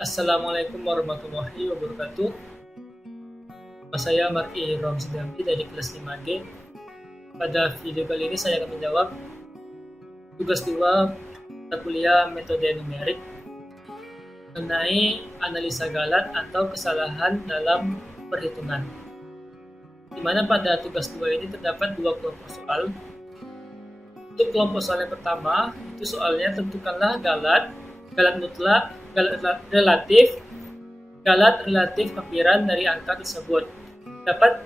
Assalamualaikum warahmatullahi wabarakatuh. Nama saya Marki Romsidampi dari kelas 5G. Pada video kali ini saya akan menjawab tugas 2 mata kuliah metode numerik mengenai analisa galat atau kesalahan dalam perhitungan. Di mana pada tugas 2 ini terdapat dua kelompok soal. Untuk kelompok soal yang pertama, itu soalnya tentukanlah galat mutlak, galat relatif hampiran dari angka tersebut. Dapat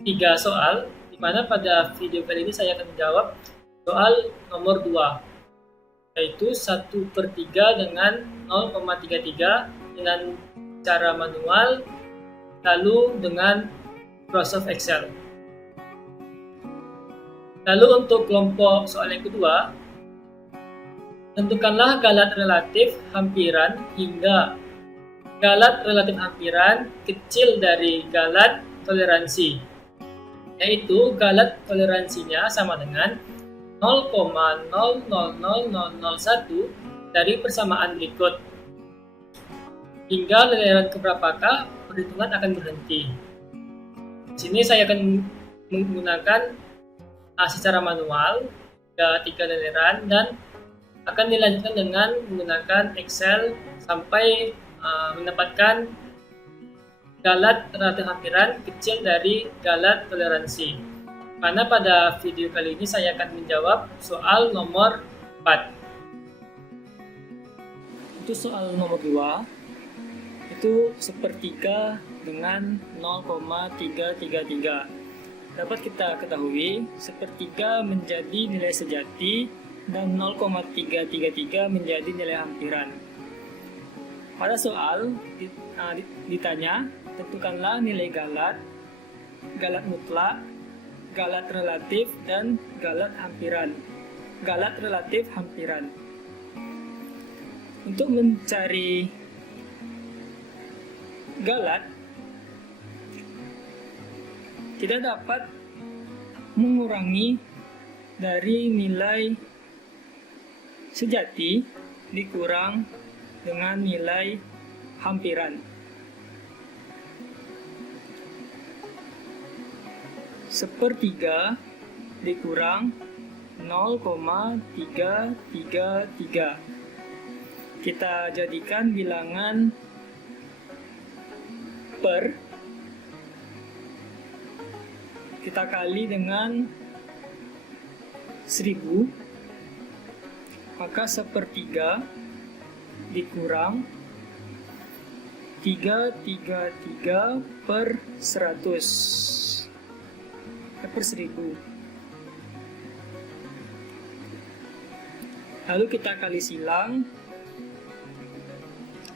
3 soal, di mana pada video kali ini saya akan menjawab soal nomor 2, yaitu 1/3 dengan 0,33 dengan cara manual, lalu dengan Microsoft Excel. Lalu untuk kelompok soal yang kedua, tentukanlah galat relatif hampiran hingga galat relatif hampiran kecil dari galat toleransi, yaitu galat toleransinya sama dengan 0,000001 dari persamaan berikut. Hingga leleran keberapakah perhitungan akan berhenti. Di sini saya akan menggunakan secara manual 3 leleran dan akan dilanjutkan dengan menggunakan Excel sampai mendapatkan galat relatif hampiran kecil dari galat toleransi. Karena pada video kali ini saya akan menjawab soal nomor 4. Untuk soal nomor 2, itu 1/3 dengan 0,333. Dapat kita ketahui 1/3 menjadi nilai sejati dan 0,333 menjadi nilai hampiran. Pada soal ditanya, tentukanlah nilai galat mutlak, galat relatif, dan galat relatif hampiran. Untuk mencari galat, kita dapat mengurangi dari nilai sejati dikurang dengan nilai hampiran. 1/3 dikurang 0,333. Kita jadikan bilangan per, kita kali dengan 1000, maka 1/3 dikurang 333 per 100 per 1000. Lalu kita kali silang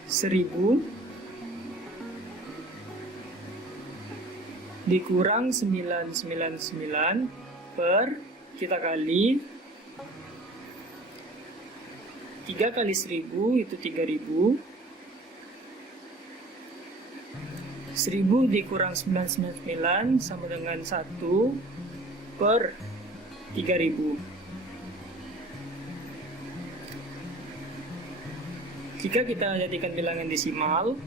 1000 dikurang 999 per, kita kali 3 kali 1000 itu 3000. 1000 dikurang 999 sama dengan 1 per 3000. Jika kita jadikan bilangan desimal,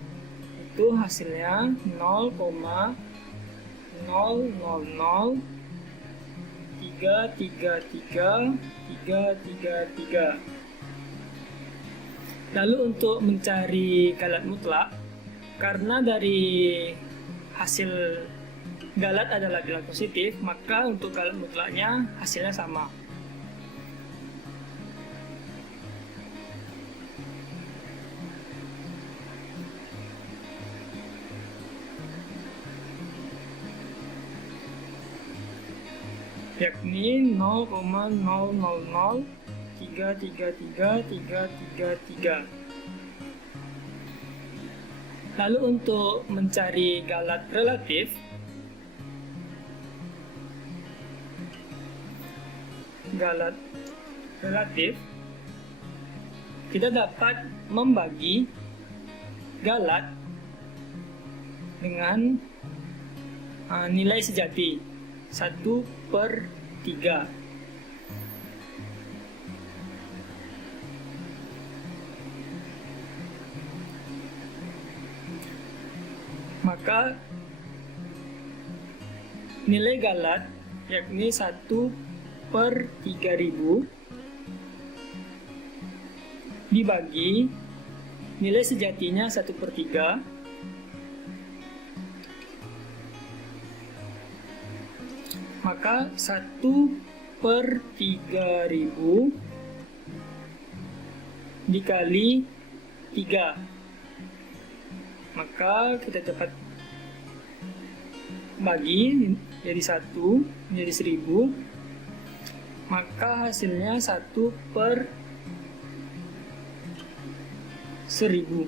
itu hasilnya 0,0003333. Lalu untuk mencari galat mutlak, karena dari hasil galat adalah galat positif, maka untuk galat mutlaknya hasilnya sama. Yakni 0,00033333. Lalu untuk mencari galat relatif, kita dapat membagi galat dengan nilai sejati 1/3. Maka nilai galat yakni 1/3000 dibagi nilai sejatinya 1/3, maka 1/3000 dikali 3, maka kita dapat bagi jadi 1 menjadi 1000, maka hasilnya 1/1000.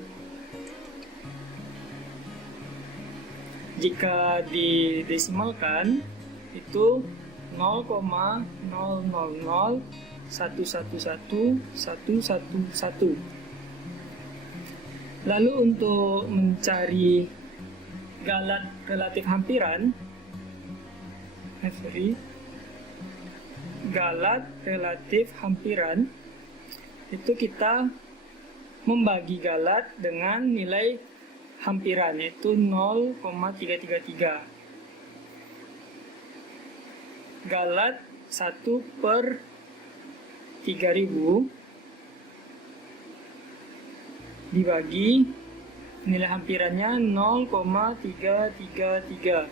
Jika didesimalkan itu 0,000111111. Lalu untuk mencari galat relatif hampiran, galat relatif hampiran itu kita membagi galat dengan nilai hampiran yaitu 0,333. Galat 1/3000 dibagi nilai hampirannya 0,333.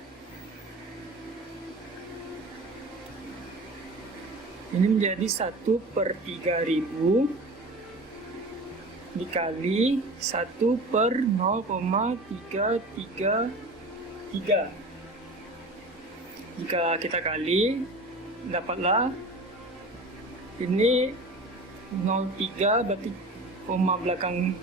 Ini menjadi 1/3000 dikali 1/0,333. Jika kita kali, dapatlah ini 03, berarti koma belakang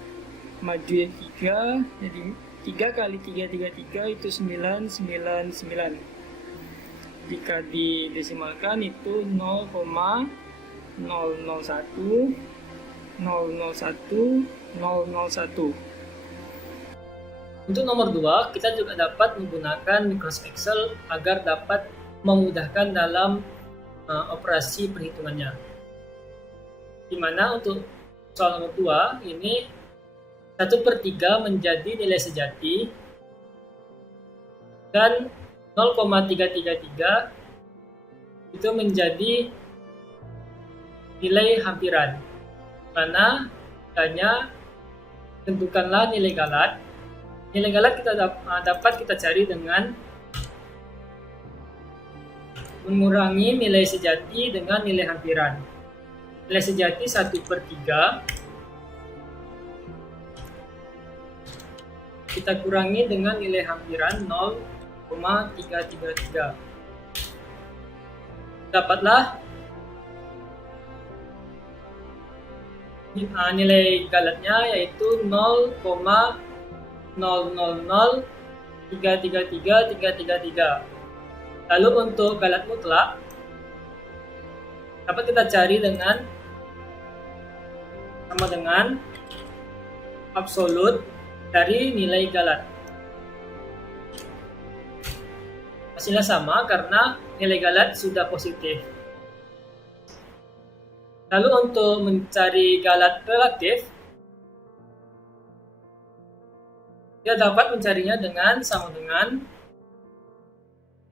maju 3, jadi 3 kali 333 itu 999. Jika didesimalkan itu 0,001,001,001. Untuk nomor 2, kita juga dapat menggunakan Microsoft Excel agar dapat memudahkan dalam operasi perhitungannya. Dimana untuk soal nomor 2 ini 1/3 menjadi nilai sejati dan 0,333 itu menjadi nilai hampiran. Mana hanya tentukanlah nilai galat. Nilai galat kita dapat kita cari dengan mengurangi nilai sejati dengan nilai hampiran. Nilai sejati 1/3 kita kurangi dengan nilai hampiran 0,333. Dapatlah nilai galatnya yaitu 0,000333333. Lalu untuk galat mutlak dapat kita cari dengan sama dengan absolut dari nilai galat. Hasilnya sama karena nilai galat sudah positif. Lalu untuk mencari galat relatif, kita dapat mencarinya dengan sama dengan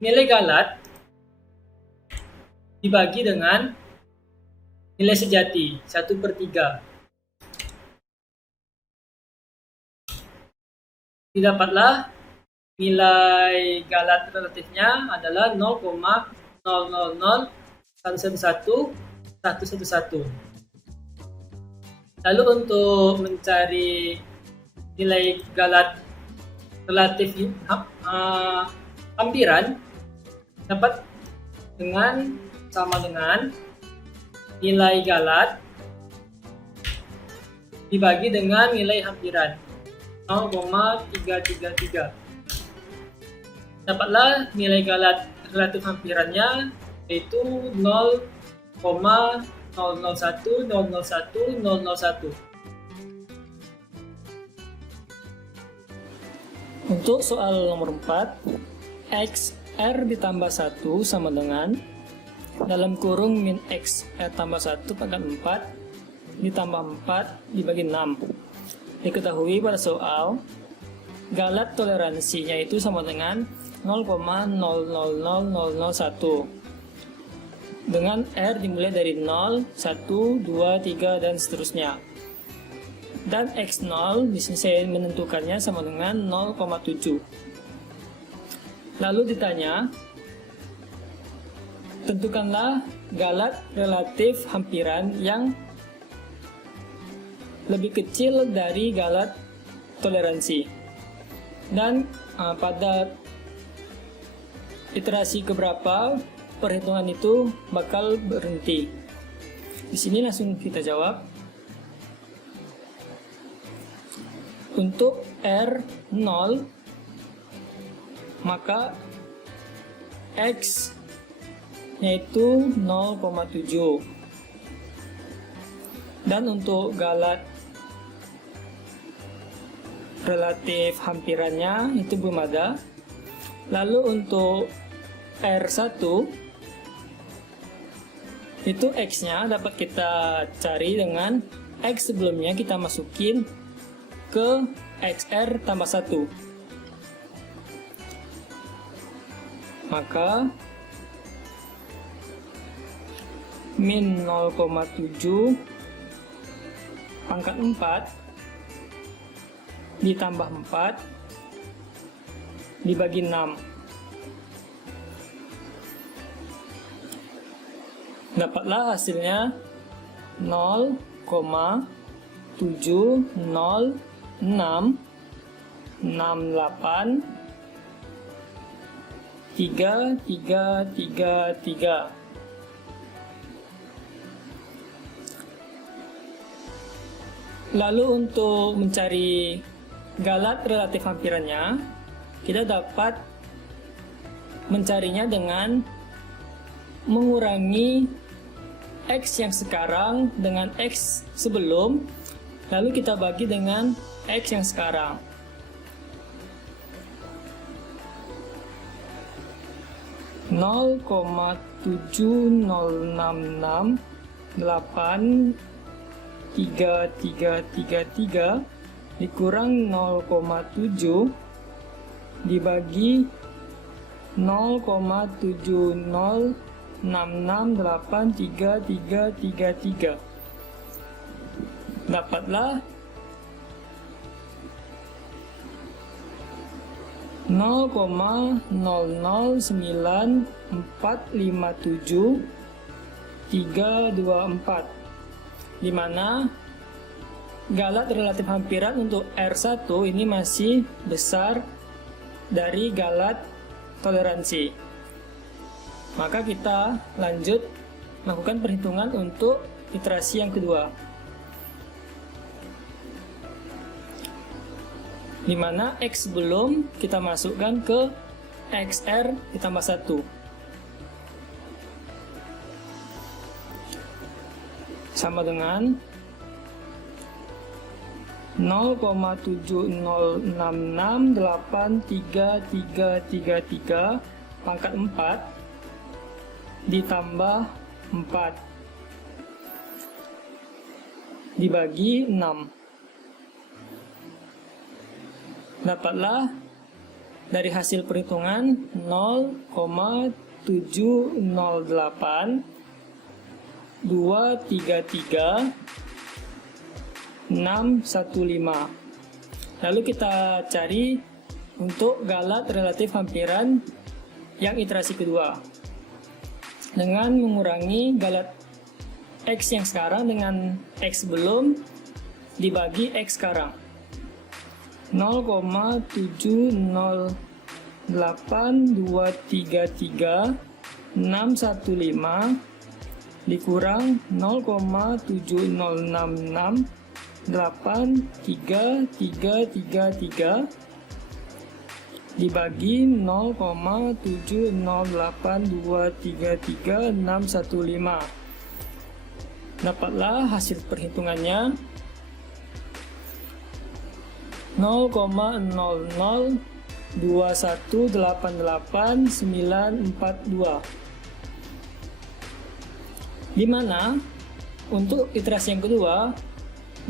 nilai galat dibagi dengan nilai sejati 1/3. Didapatlah nilai galat relatifnya adalah 0,0011111. Lalu untuk mencari nilai galat relatif hampiran dapat dengan sama dengan nilai galat dibagi dengan nilai hampiran 0,333. Dapatlah nilai galat relatif hampirannya yaitu 0,001,001,001. Untuk soal nomor 4, XR ditambah 1 sama dengan dalam kurung min XR tambah 1 pangkat 4 ditambah 4 dibagi 6. Diketahui pada soal galat toleransinya itu sama dengan 0,000001 dengan R dimulai dari 0, 1, 2, 3 dan seterusnya. Dan X0 di sini saya menentukannya sama dengan 0,7. Lalu ditanya, tentukanlah galat relatif hampiran yang lebih kecil dari galat toleransi. Dan pada iterasi keberapa perhitungan itu bakal berhenti. Di sini langsung kita jawab. Untuk R0 maka X yaitu 0,7. Dan untuk galat relatif hampirannya itu belum ada. Lalu untuk R1 itu X-nya dapat kita cari dengan X sebelumnya kita masukin ke XR tambah 1. Maka min 0,7 pangkat 4 ditambah 4 dibagi 6. Dapatlah hasilnya 0,70668 3333. Lalu untuk mencari galat relatif hampirannya, kita dapat mencarinya dengan mengurangi X yang sekarang dengan X sebelum, lalu kita bagi dengan X yang sekarang. Nol koma 706683333 dikurang 0,7 dibagi 0,706683333 dapatlah 0,009457,324, di mana galat relatif hampiran untuk R1 ini masih besar dari galat toleransi. Maka kita lanjut melakukan perhitungan untuk iterasi yang kedua, di mana X belum kita masukkan ke XR ditambah 1. Sama dengan 0,706683333 pangkat 4 ditambah 4 dibagi 6. Dapatlah dari hasil perhitungan 0,708,233,615. Lalu kita cari untuk galat relatif hampiran yang iterasi kedua dengan mengurangi galat X yang sekarang dengan X belum dibagi X sekarang. 0,708,233,615 dikurang 0,706683333 dibagi 0,708,233,615. Dapatlah hasil perhitungannya 0,002188,942, di mana untuk iterasi yang kedua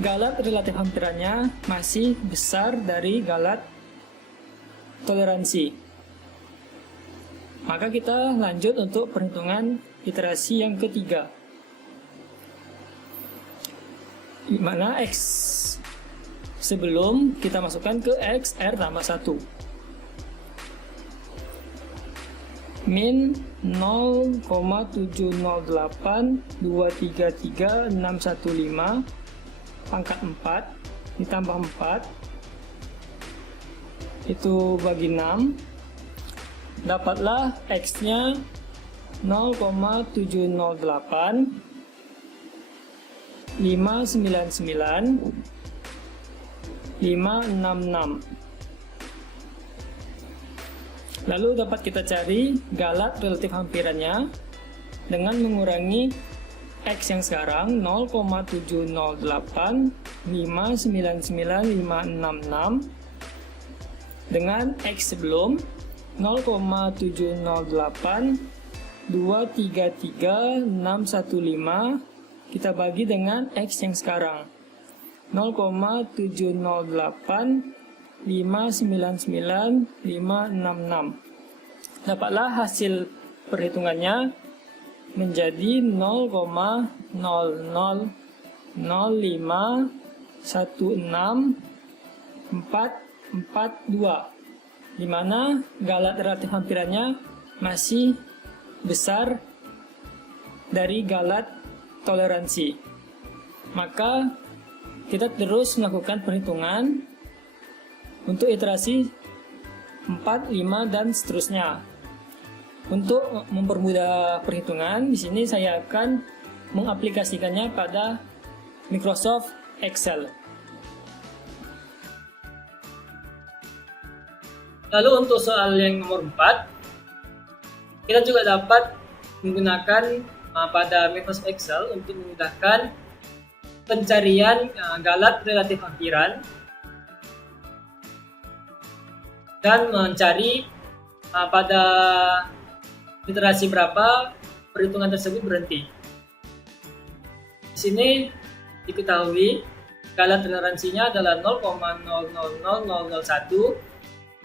galat relatif hampirannya masih besar dari galat toleransi. Maka kita lanjut untuk perhitungan iterasi yang ketiga, di mana X sebelum kita masukkan ke X R tambah 1. Min 0,708233615 pangkat 4 ditambah 4 itu bagi 6, dapatlah X nya 0,708 599 566. Lalu dapat kita cari galat relatif hampirannya dengan mengurangi X yang sekarang 0,708 599 566 dengan X sebelum 0,708 233615 kita bagi dengan X yang sekarang 0,708 599 566. Dapatlah hasil perhitungannya menjadi 0,005164442, di mana galat relatif hampirannya masih besar dari galat toleransi. Maka kita terus melakukan perhitungan untuk iterasi 4, 5 dan seterusnya. Untuk mempermudah perhitungan, di sini saya akan mengaplikasikannya pada Microsoft Excel. Lalu untuk soal yang nomor 4, kita juga dapat menggunakan pada Microsoft Excel untuk memudahkan pencarian galat relatif hampiran dan mencari pada iterasi berapa perhitungan tersebut berhenti. Di sini diketahui galat toleransinya adalah 0,000001,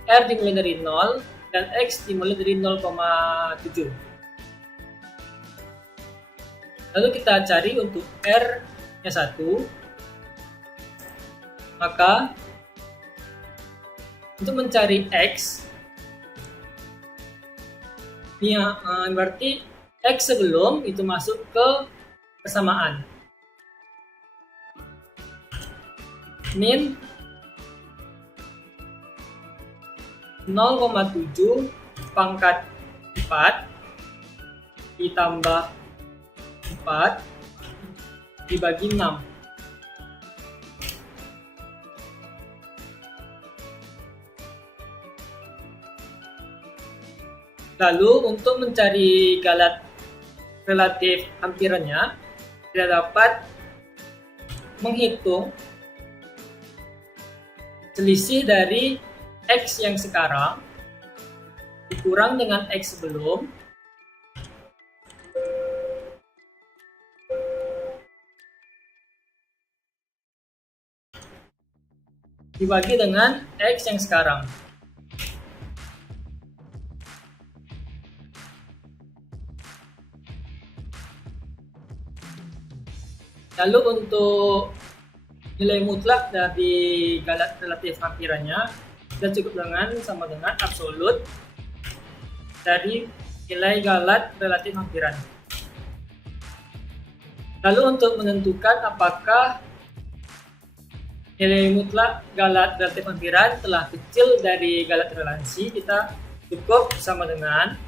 R dimulai dari 0 dan X dimulai dari 0,7. Lalu kita cari untuk R nya 1, maka untuk mencari X ini berarti X sebelum itu masuk ke persamaan min 0,7 pangkat 4 ditambah 4 dibagi 6. Lalu untuk mencari galat relatif hampirannya, kita dapat menghitung selisih dari X yang sekarang dikurang dengan X sebelum dibagi dengan X yang sekarang. Lalu untuk nilai mutlak dari galat relatif hampirannya kita cukup sama dengan absolut dari nilai galat relatif hampiran. Lalu untuk menentukan apakah nilai mutlak galat relatif hampiran telah kecil dari galat toleransi, kita cukup sama dengan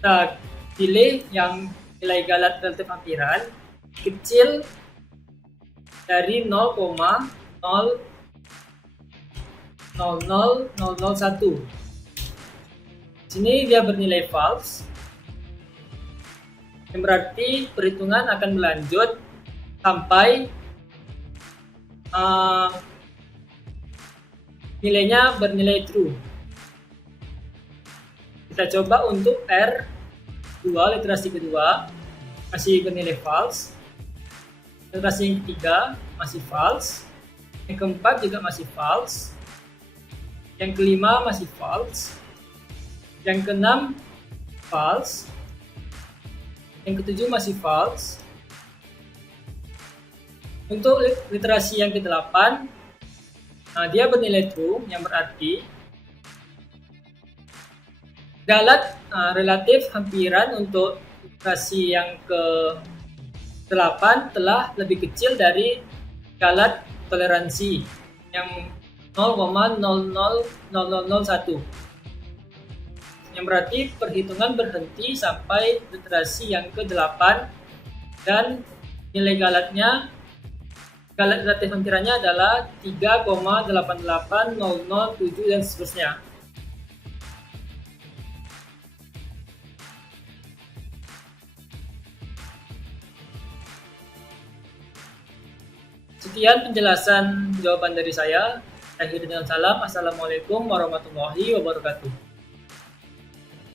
kita pilih yang nilai galat relatif hampiran kecil dari 0,00001. Sini dia bernilai false, yang berarti perhitungan akan berlanjut sampai nilainya bernilai true. Kita coba untuk R2 literasi kedua masih bernilai false, literasi yang ketiga masih false, Yang keempat juga masih false. Yang kelima masih false. Yang keenam false. Yang ketujuh masih false. Untuk literasi yang ke-8, dia bernilai true, yang berarti galat relatif hampiran untuk literasi yang ke-8 telah lebih kecil dari galat toleransi yang 0,00001. Yang berarti perhitungan berhenti sampai literasi yang ke-8 dan nilai galat relatif hampirannya adalah 3,88007 dan seterusnya. Sekian penjelasan jawaban dari saya. Akhir dengan salam. Assalamualaikum warahmatullahi wabarakatuh.